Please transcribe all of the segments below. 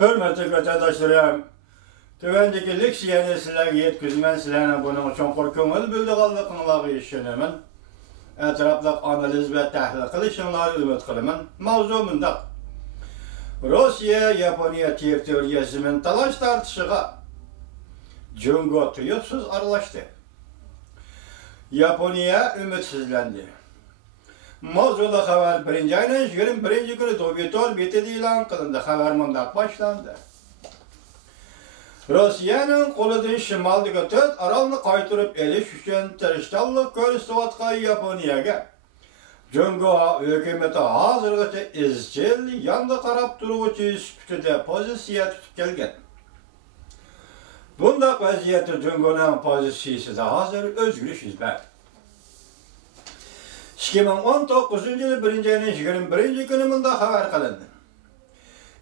Hürmetli vatandaşlarım, tövendeki leksiyeni sizlerge yetkizmen sizlerine bunun için korkunuz bildiğinliğinizi işlenemin. Etraflıq analiz ve tahlil kılışınları ümit kılımın. Mavzumunda Rusya, Yaponiya territoriyasının talaş tartışıga Jungo tuyuksuz aralaştı. Yaponiya ümitsizlendi. Mavzuda haber birinci ayının 21. günü Dobitor bitedi ilan kılındı. Haber mundak başlandı. Rusya'nın koludan şimaldaki 4 aralını kaytırıp eliş üçün tırıştallık görüstüvatkan Yaponiyaga Jungo hükümeti hazırgıca izcil yanda karab duruğucu süpütüde pozisiya tutup gelgen. Bunda vaziyeti Jungo'nun pozisiyası da hazır özgürlük izber. 2019 yılı 1. ayının 21. günümünde haber kılındı.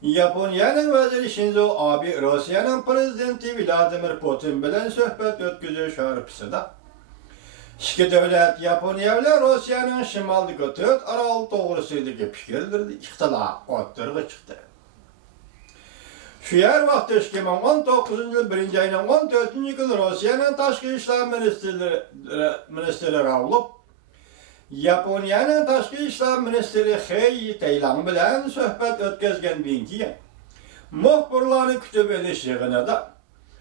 Yaponiyanın veziri Shinzo Abe Rusya'nın prezidenti Vladimir Putin bilen söhbet ötküzü şarpısıda. İki devlet Yaponiya ile Rusya'nın şimaldaki 4 aral doğrusundaki fikirleri ihtilaf ortaya çıktı. Şu yer vakti 2019 yılı 1. ayının 14. günü Rusya'nın Taşkı İşler Ministeri olup Yaponiyanın Taşkı İşler Ministeri Xi Taylan bilen söhbet ötközgenden keyin muhbirlarni kutib elish yig'inida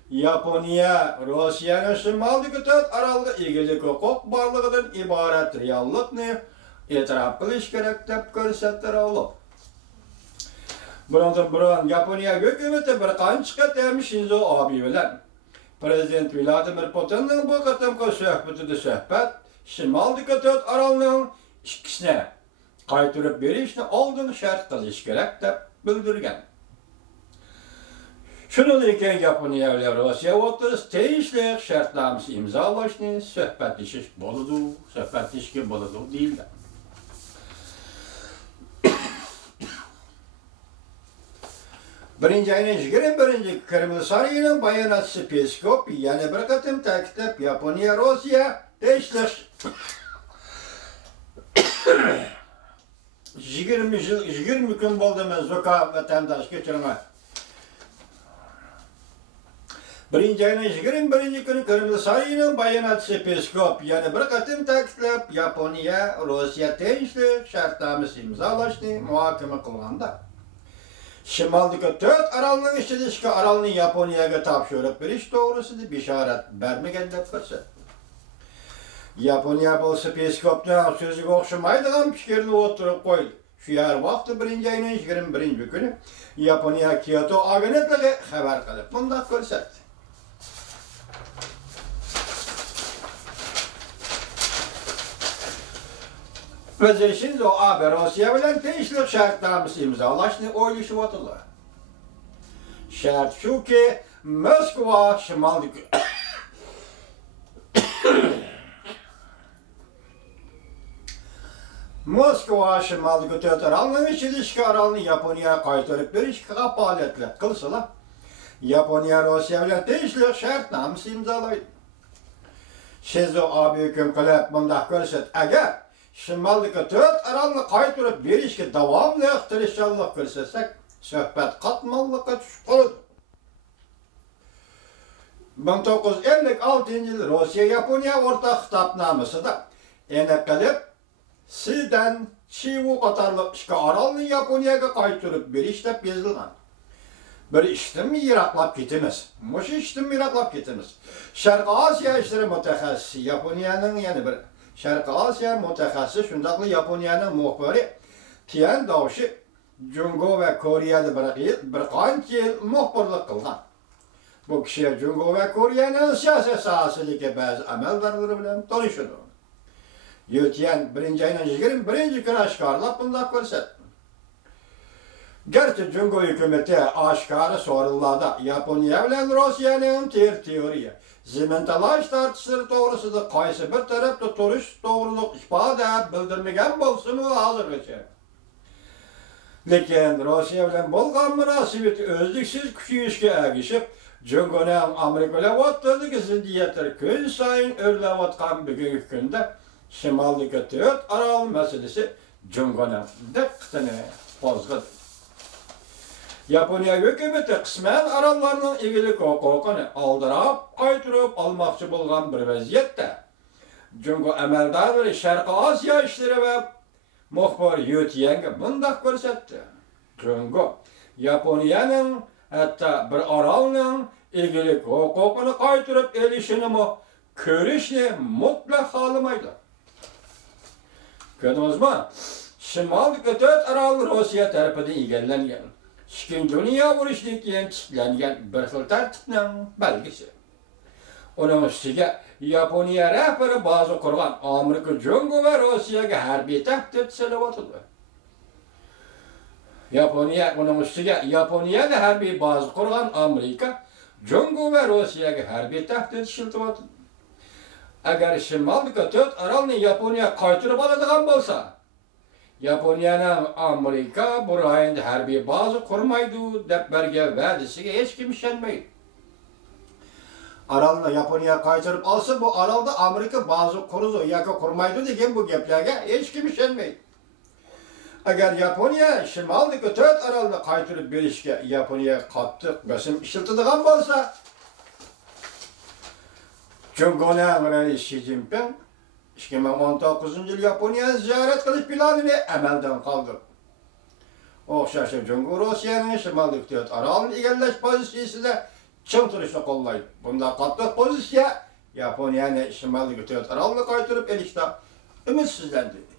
Yaponiya Rusya'nın şimaldagi 4 aralga egilik huquq borligidan iborat reallikni e'tirof qilish kerak deb ko'rsatdi ravlib. Bundan burun Yaponiya hukumati bir qancha qatam Shinzo Abe bilan Prezident Vladimir Putinning bu qatamqi suhbat şimaldagi 4 aralning ikkisini qaytarib berishni oldin shart qilish kerak deb bildirgan. Shuningdek, Yaponiya ile Rusya o'rtasida tegishli shartnomasi imzolashni suhbatlashishga bo'ladi deyildi. Birinci ayının 21. Kreml sarayının bayonotchisi Peskov yana bir qatim ta'kidlab, Yaponiya Rusya tegishli 20 kun bo'ldi men Zoka vatandosh kechirma. Birinci ayının 21. günü Kreml sarayının bayonotchisi Peskov yana bir qatim ta'kidlab, Yaponiya Rusya tegishli shartnomasi imzolashni muhokama qilganda Şimaldaki 4 aralning ichida ikki aralni Yaponiyaga topshirib berish to'g'risida bishorat bermagan deb ko'rsatdi. Yaponiya bo'lsa Peskovning so'ziga o'xshamaydigan fikrni o'tirib qo'ydi. Shu yer vaqti 1. ayning 21. kuni Yaponiya Kyoto agentligi xabar qilib bunday ko'rsatdi. Vezir Shinzo Abe Rusya bilan tegishli shartnomasi imzolashni o'ylashyaptilar. Shart shuki, Moskva shimaldagi Moskva shimaldagi 4 aralning ichida ikki aralni Yaponiyaga qaytarib berishga faoliyatlar qilsalar, Yaponiya Rusya bilan tegishli shartnomasi imzolaydi. Shinzo Abe hukm qilib bunday ko'rsatdi, agar Şimaldaki 4 aralni qaytarib berishga davomli tirishchilik ko'rsatsak, suhbat qatmanlikqa tushib qoladi. 1956 yil Rossiya Yaponiya o'rtaq xitobnomasida aniq qilib, Sidan Chivu qatorli ikki aralni Yaponiyaga qaytarib berish deb yozilgan. Bir ishdan yiroqlab ketamiz. Mushu ishdan yiroqlab ketamiz. Sharqiy Osiyo ishlari mutaxassisi Yaponiyaning yana bir Sharqiy Osiyo mutaxassisi shundaqli Yaponiyaning muxbiri Tian Daoshi Jungo va Koreyada bir qancha yil muxbirlik qilgan. Bu kishi Jungo va Koreyaning siyosiy sohasidagi ba'zi amaldorlari bilan tanishadi. Tian 1. ayning 21. kuni oshkorlab bunday ko'rsatdi. Garchi Jungo hukumati oshkora so'rovlarda Yaponiya bilan Rossiyaning territoriya zimintalash tartiblari to'g'risida qaysi bir tarafda turish to'g'riliq ifoda bildirmagan bo'lsa-mu hozirgacha. Lekin Rossiya bilan bo'lgan munosabati o'zliksiz kuchayishga ergishib, Jungoning Amerika bilan o'rtasidagi ziddiyatlar kun sayin o'rlayotgan bugungi kunda shimaldagi 4 aral masalasi Jungoning diqqatini qo'zg'adi. Yaponiya hökuməti qismən arallarının egilik hüququnu aldırıb, qaytırıb almaqçı bolğan bir vəziyyətdə Cungo əməldarları Şərqi Asiya işləri və muxbir Yutiyenge bundaq görsətdi. Cungo Yaponiyanın hətta bir aralının egilik hüququnu qaytırıb elişini körüşni mutlaq xalamaydı. Gördünüz mü? Şimaldakı 4 aral Rusiya tərəfindən egəllenген. İkinci Dünya Uruşu'dan keyin tiklengen bir xil tartibning belgisi. Onun üstüge Yaponiya rəhbəri bazı qurgan Amerika, Cungo ve Rusiyaga harbiy tahdid salavatıldı. Onun üstüge Yaponiyaga harbiy bazı qurgan Amerika, Cungo ve Rusiyaga harbiy tahdid shiltivatıldı. Agar Şimaldakı 4 aralni Yaponiya qaytırib oladigan bolsa, Yaponiyanın Amerika bu rayonda harbiy baza qurmaydi deb bergan va'dasiga hech kim ishonmaydi. Aralni Yaponiya qaytarib olsa, bu aralda Amerika baza quradi yoki qurmaydi degan bu gaplarga hech kim ishonmaydi. Agar Yaponiya Shimaldagi 4 aralni qaytarib berishga Yaponiya qattiq bosim ishlatadigan bo'lsa, Jungoning raisi Xi Jinping 2019 yıl Yaponiya ziyaret qilish planini amaldan qoldirdi. O'xshash Jungo Rossiyaning shimaldagi 4 aralni egallash pozitsiyasida ching turishni qo'llaydi. Bunda qattiq pozitsiya Yaponiyaning shimaldagi 4 aralni qaytarib elishda umidsizlandi.